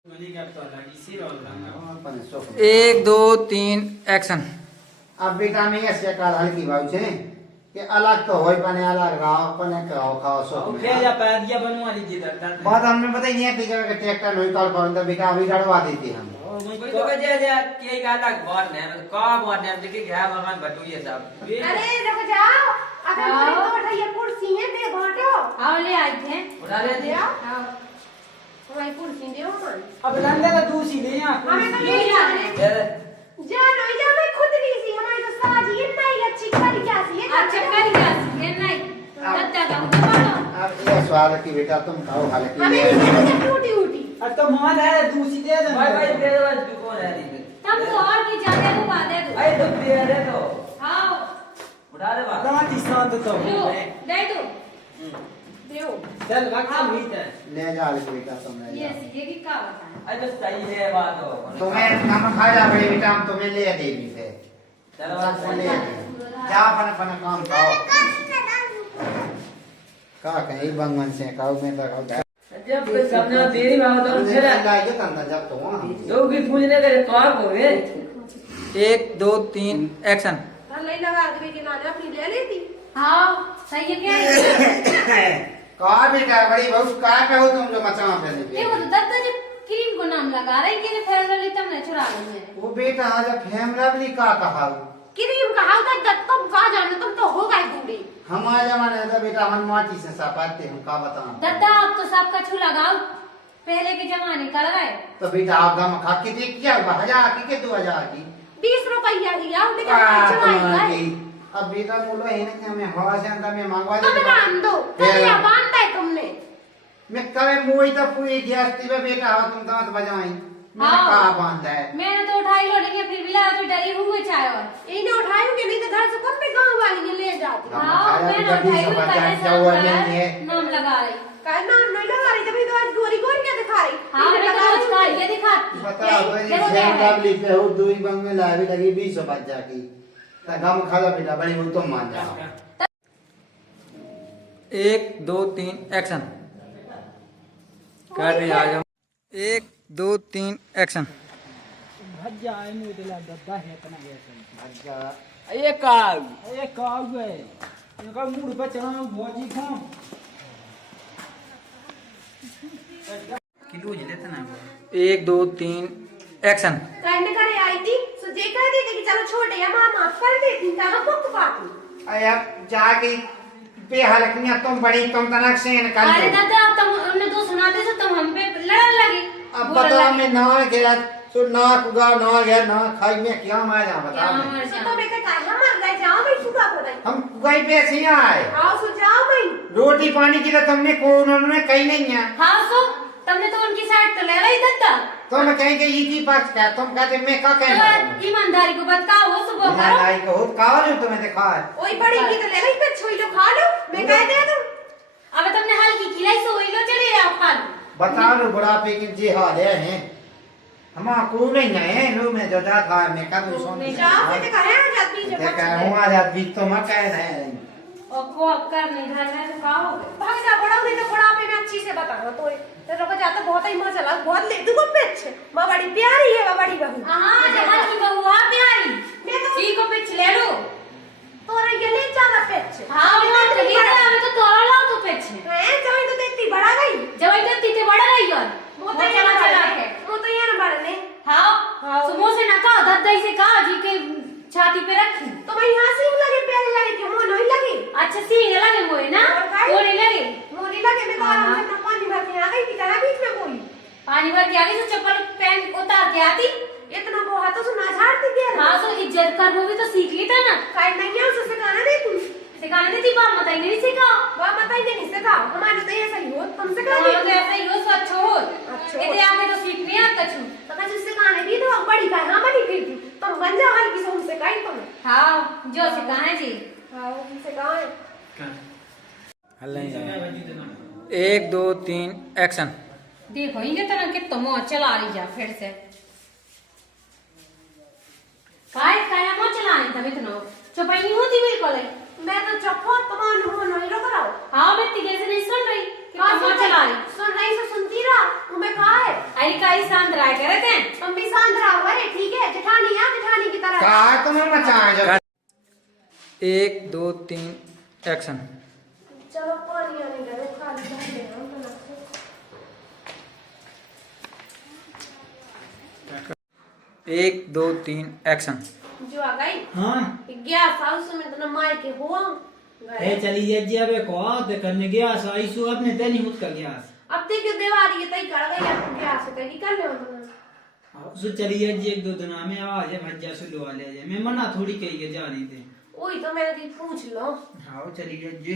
एक दो तीन एक्शन। अब बेटा में ऐसे काल हल्की भाव छे कि अलग तो होई पने अलग राव पने खाओ खाओ सो में ओके या पैदिया बनवा लीजिए दर्द बात हमने बताई नहीं थी कि ट्रैक्टर नहीं काल पावन तो बेटा अभी डरवा देती हम कोई तो कहे जा के का अलग बात नहीं मतलब का बात नहीं देखिए क्या भगवान भटूरिया साहब अरे रुक जाओ अगर कोई तो बैठा ये कुर्सी है दे बांटो आओ ले आए थे उठा ले दिया हां हमारी कुर्सी दे मन अब लंदे का दूसरी ले यहां हमें तो ले जा नो जा मैं खुद ली सी हमारी तो साजी ये नहीं अच्छी करी क्या सी है अच्छा करी क्या सी ये नहीं दत्ता का बांटो अब ये सवाल की बेटा तुम खाओ हालांकि हमें टूटी उठी अब तो मान है दूसरी दे दे भाई भाई दे दो भी कौन है नहीं तुम तो और की जाने को पा दे दो भाई तो दे दे तो हां उठा ले बात दांत शांत तो दे दो देओ चल रखा हुई है ले जा ले बेटा तुम ले ये जा ये की का बताएं अरे सही है बात हो तुम्हें हम खा जा बड़े बेटा हम तुम्हें ले देवी थे चलो बात ले जा अपन अपन काम खाओ का कहीं बंगन से खाओ मैं तो खाओ जब सामने देरी बात तो फिर लाइए तंदा जब तो वहां तो भी पूछने के तो आप हो गए एक दो तीन एक्शन। ले लगा दे के नाना अपनी ले लेती हां सही है क्या का बेटा बड़ी बहुत का कहो तुम जो मचाओ पे ये वो दत्ता जी क्रीम को नाम लगा रहे कि फेयर लवली तुमने चुरा ली है वो बेटा आज फेम रबली का कहा क्रीम कहा था दत्ता का जाने तुम तो हो गए बूढ़े हमारे जमाने में बेटा हम माटी से सपाते हम का बताऊं दत्ता अब तो सब कछु लगाओ पहले के जमाने का लगाए तो बेटा आप गम खा के देख क्या 1000 की के 2000 की 20 रुपया दिया लेकिन चुराई अब बेटा बोलो है ना कि हमें हवा से अंदर में मंगवा दे तुम बांध दो क्या बांधता है तुमने मैं कवे मुई तो पूरी गैस थी बेटा हो तुम दांत बजाई मैं का बांधा है मैंने तो उठाई लो लेकिन फिर भी तो डरी हुई चाहे और इन्हें उठाई कि नहीं तो घर से कौन भी गांव वाली ने ले जाती हां मैंने उठाई हुई पहले नाम लगा रही का नाम नहीं लगा रही तभी तो आज गोरी गोरी क्या दिखा रही हां मैं तो आज का ये दिखाती बता भाई सेम डबली पे हो दुई बंग में लावी लगी 20 बच्चा की ता गम खा लो बेटा बड़ी वो तुम मान जाओ। एक दो तीन एक्शन। कर रही आज हम। एक दो तीन एक्शन। भज्जा है मुंह दिला दद्दा है तना ऐसा अच्छा ये काग ए काग है इनका मूड पे चढ़ा भौजी खाओ किलो ही लेते ना। एक दो तीन एक्शन। करने करे आई थी सो जे कह दी कि चलो छोड़ या मामा कर देती था हम बुक पाती अरे जाके पे हलकनिया तुम बड़ी तुम तनक से निकाल अरे दादा अब तुम हमने तो सुनाते से तुम हम पे लड़न लगी अब बताओ मैं ना गया तो ना कुगा ना गया ना खाई में क्या मार जा बता तो बेटा का हम मर गए जाओ भाई सुगा को नहीं हम कुगाई पे से आए आओ सो जाओ भाई रोटी पानी की तो तुमने को उन्होंने कहीं नहीं है हां सो तुमने तो उनकी साइड तो ले रही दत्ता तुम कहेंगे ये की पक्ष का तुम कहते मैं का कहना ईमानदारी को बताओ वो सुबह करो ईमानदारी को हो का जो तुम्हें दिखा है ओई बड़ी की तो ले रही पे छोई लो खा लो मैं कह दे तुम अब तुमने हल्की खिलाई सो ओई लो चले आप खा लो बता लो बुढ़ापे की जी हाल है हम को नहीं है लो मैं जो जा था मैं का दूसरों मैं जाओ मैं कहे आ जाती जब देखा हूं आ जाती तो मैं कह रहे हैं और को अब कर नहीं घर में तो का हो भाग जा बड़ा नहीं तो बड़ा पे मैं अच्छी से बताऊं तो रुक जाता बहुत ही मजा लगा बहुत ले दूं पिच मां बड़ी प्यारी है बड़ी बहू हां जहां की बहू आ प्यारी मैं तो ठीक को पिच ले लो तोरा ये ले जाना पिच हां मैं तो ले जा मैं तो तोरा लाओ तो पिच है जब तो इतनी बड़ा गई जब तो इतनी बड़ा गई और वो तो चला के वो तो ये ना बड़ने हां सुमो से ना का दद्दाई से का जी के छाती पे रखी तो भाई यहां सिंग लगे प्यारी लगे कि मुंह नहीं लगे अच्छा सिंग लगे मोए ना वो नहीं लगे वो नहीं लगे मैं तो आराम से पानी भर के आ गई थी कहां बीच में बोली पानी भर के आ गई तो चप्पल पहन उतार के आती इतना वो हाथों से ना झाड़ती क्या हां तो इज्जत कर वो भी तो सीख ली था ना काई नहीं है उसे सिखाना दे तू सिखाने देती बात बताई नहीं सिखाओ बात बताई नहीं सिखाओ हमारे तो ऐसा ही हो तुम सिखा दे तो ऐसा ही हो स्वच्छ हो इतने आगे तो सीख नहीं आता कछु तो कछु सिखाने दी तो बड़ी का हां बड़ी फिर तुम बन जाओ हल्की से उनसे कहीं तुम हां जो सिखाए जी हां उनसे कहां एक दो तीन एक्शन। देखो इनके तरह के तुम चला रही जा फिर से काया मो चलाने तब इतना चुपाई नहीं होती बिल्कुल मैं तो चप्पो तुम्हारे मुंह नहीं लग रहा हां मैं तिगे से नहीं सुन रही कहाँ चलाई सुन रही से सुनती रहा तुम्हें कहा है अरे कई शांत रहा करे थे तुम भी शांत रहा हुआ है ठीक है जेठानी है जेठानी की तरह कहा तुम्हें मचाए जब 1 2 3 एक्शन। चलो पानी आने गए खाली कर ले हम बना से 1 2 3 एक्शन। जो आ गई हाँ गैस हाउस में तो मार के हुआ ए चली जे अबे को ते करने गया साई सु अपने तेनी मुत कर गया अब देखियो दीवारी तय कर गई अब गैस से कहीं कर ले हम सु चली जे एक दो दिन में आवाज है भज्जा सु लो ले जे मैं मना थोड़ी कही के जा रही थे वही तो मैंने पूछ लो हाँ चली जे